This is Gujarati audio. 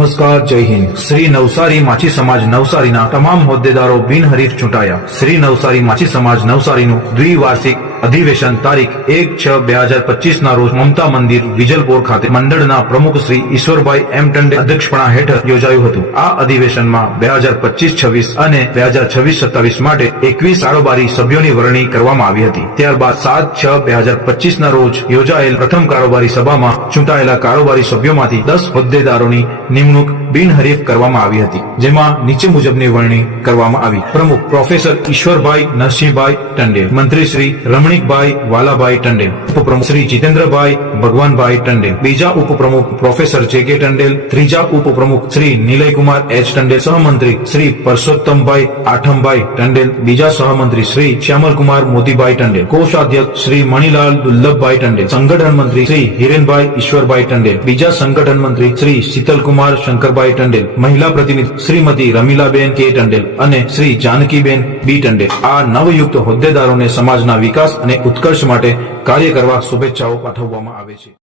નમસ્કાર, જય હિન્દ. શ્રી નવસારી માછી સમાજ નવસારીના તમામ હોદ્દેદારો બિનહરીફ ચૂંટાયા. શ્રી નવસારી માછી સમાજ નવસારીનું દ્વિવાર્ષિક અધિવેશન તારીખ એક છ બે હજાર પચીસ ના રોજ મમતા મંદિર વિજલપોર ખાતે મંડળના પ્રમુખ શ્રી ઈશ્વરભાઈ એમ ટંડે અધ્યક્ષપણા હેઠળ યોજાયું હતું. આ અધિવેશનમાં બે હજાર પચીસ છવ્વીસ અને બે હજાર છવ્વીસ સત્તાવીસ માટે એકવીસ કારોબારી સભ્યોની વરણી કરવામાં આવી હતી. ત્યારબાદ સાત છ બે હજાર પચીસ ના રોજ યોજાયેલ પ્રથમ કારોબારી સભામાં ચૂંટાયેલા કારોબારી સભ્યોમાંથી દસ હોદ્દેદારોની નિમણૂક બિનહરીફ કરવામાં આવી હતી, જેમાં નીચે મુજબની વરણી કરવામાં આવી. પ્રમુખ પ્રોફેસર ઈશ્વરભાઈ નરસિંહભાઈ ટંડે, મંત્રી શ્રી રમણીકભાઈ વાલાભાઈ ટંડેલ ઉપપ્રમુખ શ્રી જીતેન્દ્રભાઈ ભગવાનભાઈ ટંડેલ બીજા ઉપપ્રમુખ પ્રોફેસર જે કે ટંડેલ ત્રીજા ઉપપ્રમુખ શ્રી નિલયકુમાર એચ ટંડેલ સહમંત્રી શ્રી પરસોત્તમભાઈ આઠમભાઈ ટંડેલ બીજા સહમંત્રી શ્રી શ્યામલકુમાર મોતીભાઈ ટંડેલ કોષાધ્યક્ષ શ્રી મણિલાલ દુર્લભભાઈ ટંડેલ સંગઠન મંત્રી શ્રી હિરેનભાઈ ઈશ્વરભાઈ ટંડેલ બીજા સંગઠન મંત્રી શ્રી શીતલકુમાર શંકરભાઈ ટંડેલ મહિલા પ્રતિનિધિ શ્રીમતી રમીલાબેન કે ટંડેલ અને શ્રી જાનકીબેન બી ટંડેલ આ નવયુક્ત હોદ્દેદારોને સમાજના વિકાસ અને ઉત્કર્ષ માટે કાર્ય કરવા શુભેચ્છાઓ પાઠવવામાં આવે છે.